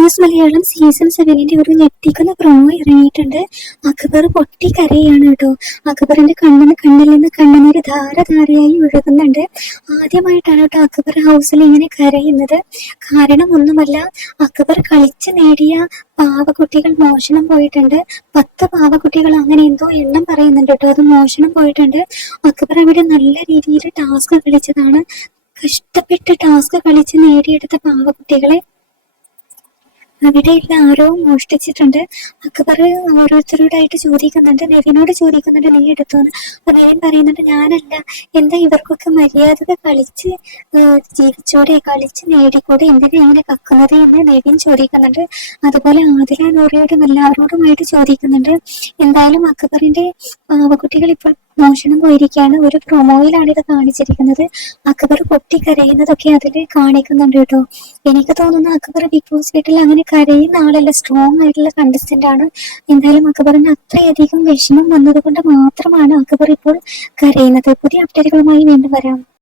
Boss Malayalam season സെവനിന്റെ ഒരു ഞെട്ടിക്കുന്ന promo ഇറങ്ങിയിട്ടുണ്ട്. അക്ബർ പൊട്ടി കരയാണ് കേട്ടോ. അക്ബറിന്റെ കണ്ണിന് കണ്ണിൽ നിന്ന് കണ്ണുനീര് ധാരധാരയായി ഒഴുകുന്നുണ്ട്. ആദ്യമായിട്ടാണ് കേട്ടോ അക്ബർ ഹൗസിൽ ഇങ്ങനെ കരയുന്നത്. കാരണം ഒന്നുമല്ല അക്ബർ കളിച്ച് നേടിയ പാവക്കുട്ടികൾ മോഷണം പോയിട്ടുണ്ട്. പത്ത് പാവക്കുട്ടികൾ അങ്ങനെ എന്തോ എണ്ണം പറയുന്നുണ്ട് കേട്ടോ. അത് മോഷണം പോയിട്ടുണ്ട്. അക്ബർ അവിടെ നല്ല രീതിയിൽ ടാസ്ക് കളിച്ചതാണ്. കഷ്ടപ്പെട്ട് ടാസ്ക് കളിച്ച് നേടിയെടുത്ത പാവക്കുട്ടികളെ അവിടെയുള്ള ആരോ മോഷ്ടിച്ചിട്ടുണ്ട്. അക്ബർ ഓരോരുത്തരോടായിട്ട് ചോദിക്കുന്നുണ്ട്. നെവിനോട് ചോദിക്കുന്നുണ്ട് നീ എടുത്തോന്ന് അപ്പൊ നെവിൻ പറയുന്നുണ്ട് ഞാനല്ല. എന്താ ഇവർക്കൊക്കെ മര്യാദ കളിച്ച് ജീവിച്ചോടെ കളിച്ച് നേടിക്കൂടെ? എന്തിനാ ഇങ്ങനെ കക്കുന്നത്? എന്ന് നെവിൻ ചോദിക്കുന്നുണ്ട്. അതുപോലെ ആദില നോറിയോടും എല്ലാവരോടുമായിട്ട് ചോദിക്കുന്നുണ്ട്. എന്തായാലും അക്ബറിന്റെ പാവക്കുട്ടികൾ ഇപ്പോൾ മോഷണം പോയിരിക്കുകയാണ്. ഒരു പ്രൊമോയിലാണ് ഇത് കാണിച്ചിരിക്കുന്നത്. അക്ബർ പൊട്ടിക്കരയുന്നതൊക്കെ അതിൽ കാണിക്കുന്നുണ്ട് കേട്ടോ. എനിക്ക് തോന്നുന്നു അക്ബർ ബിഗ് ബോസ് വീട്ടിൽ അങ്ങനെ കരയുന്ന ആളല്ല. സ്ട്രോങ് ആയിട്ടുള്ള കണ്ടസ്റ്റന്റ് ആണ്. എന്തായാലും അക്ബറിന് അത്രയധികം വിഷമം വന്നതുകൊണ്ട് മാത്രമാണ് അക്ബർ ഇപ്പോൾ കരയുന്നത്. പുതിയ അപ്ഡേറ്റുകളുമായി വീണ്ടും വരാം.